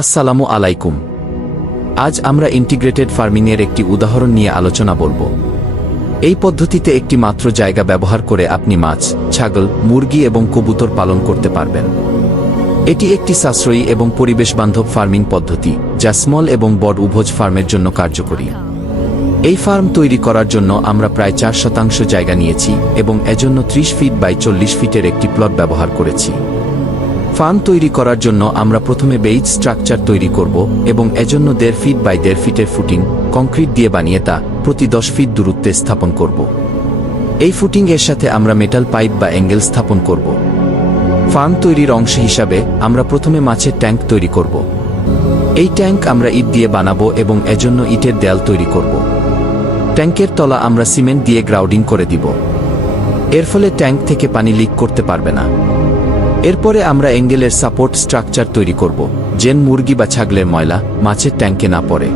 আসসালামু আলাইকুম। আজ আমরা ইন্টিগ্রেটেড ফার্মিংয়ের একটি উদাহরণ নিয়ে আলোচনা বলব। এই পদ্ধতিতে একটি মাত্র জায়গা ব্যবহার করে আপনি মাছ, ছাগল, মুরগি এবং কবুতর পালন করতে পারবেন। এটি একটি সাশ্রয়ী এবং পরিবেশবান্ধব ফার্মিং পদ্ধতি যা স্মল এবং বড় উভয় ফার্মের জন্য কার্যকরী। এই ফার্ম তৈরি করার জন্য আমরা প্রায় 4% জায়গা নিয়েছি এবং এজন্য 30 ফিট বাই 40 ফিটের একটি প্লট ব্যবহার করেছি। ফার্ম তৈরি করার জন্য আমরা প্রথমে বেইজ স্ট্রাকচার তৈরি করব এবং এজন্য 1.5 ফিট বাই 1.5 ফিটের ফুটিং কংক্রিট দিয়ে বানিয়ে তা প্রতি 10 ফিট দূরত্বে স্থাপন করব। এই ফুটিং এর সাথে আমরা মেটাল পাইপ বা অ্যাঙ্গেল স্থাপন করব। ফার্ম তৈরির অংশ হিসাবে আমরা প্রথমে মাছের ট্যাঙ্ক তৈরি করব। এই ট্যাঙ্ক আমরা ইট দিয়ে বানাবো এবং এজন্য ইটের দেয়াল তৈরি করব। ট্যাঙ্কের তলা আমরা সিমেন্ট দিয়ে গ্রাউন্ডিং করে দিব। এর ফলে ট্যাঙ্ক থেকে পানি লিক করতে পারবে না। এরপরে আমরা অ্যাঙ্গেলের সাপোর্ট স্ট্রাকচার তৈরি করব, যেন মুরগি বা ছাগলের ময়লা মাছের ট্যাঙ্কে না পড়ে।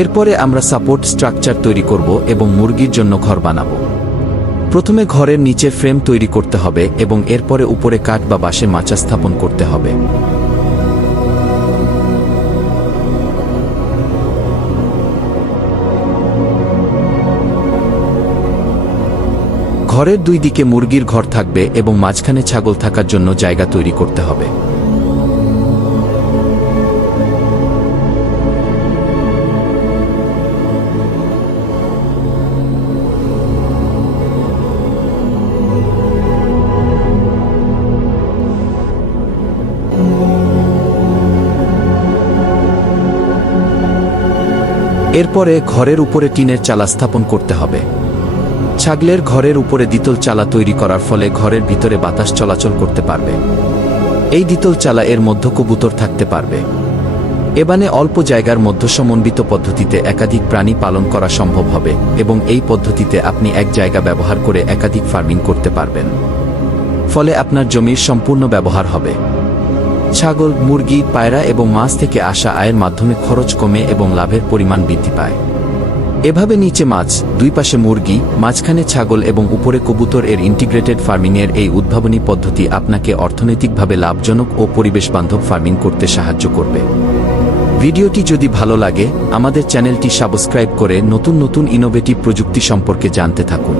এরপরে আমরা সাপোর্ট স্ট্রাকচার তৈরি করব এবং মুরগির জন্য ঘর বানাবো। প্রথমে ঘরের নিচে ফ্রেম তৈরি করতে হবে এবং এরপরে উপরে কাঠ বা বাঁশে মাচা স্থাপন করতে হবে। ঘরের দুই দিকে মুরগির ঘর থাকবে এবং মাঝখানে ছাগল থাকার জন্য জায়গা তৈরি করতে হবে। এরপরে ঘরের উপরে টিনের চালা স্থাপন করতে হবে। ছাগলের ঘরের উপরে দ্বিতল চালা তৈরি করার ফলে ঘরের ভিতরে বাতাস চলাচল করতে পারবে। এই দ্বিতল চালা এর মধ্যে কবুতর থাকতে পারবে। এবারে অল্প জায়গার মধ্যে সমন্বিত পদ্ধতিতে একাধিক প্রাণী পালন করা সম্ভব হবে এবং এই পদ্ধতিতে আপনি এক জায়গা ব্যবহার করে একাধিক ফার্মিং করতে পারবেন। ফলে আপনার জমির সম্পূর্ণ ব্যবহার হবে। ছাগল, মুরগি, পায়রা এবং মাছ থেকে আসা আয়ের মাধ্যমে খরচ কমে এবং লাভের পরিমাণ বৃদ্ধি পায়। এভাবে নিচে মাছ, দুই পাশে মুরগি, মাঝখানে ছাগল এবং উপরে কবুতর এর ইন্টিগ্রেটেড ফার্মিংয়ের এই উদ্ভাবনী পদ্ধতি আপনাকে অর্থনৈতিকভাবে লাভজনক ও পরিবেশবান্ধব ফার্মিং করতে সাহায্য করবে। ভিডিওটি যদি ভালো লাগে আমাদের চ্যানেলটি সাবস্ক্রাইব করে নতুন নতুন ইনোভেটিভ প্রযুক্তি সম্পর্কে জানতে থাকুন।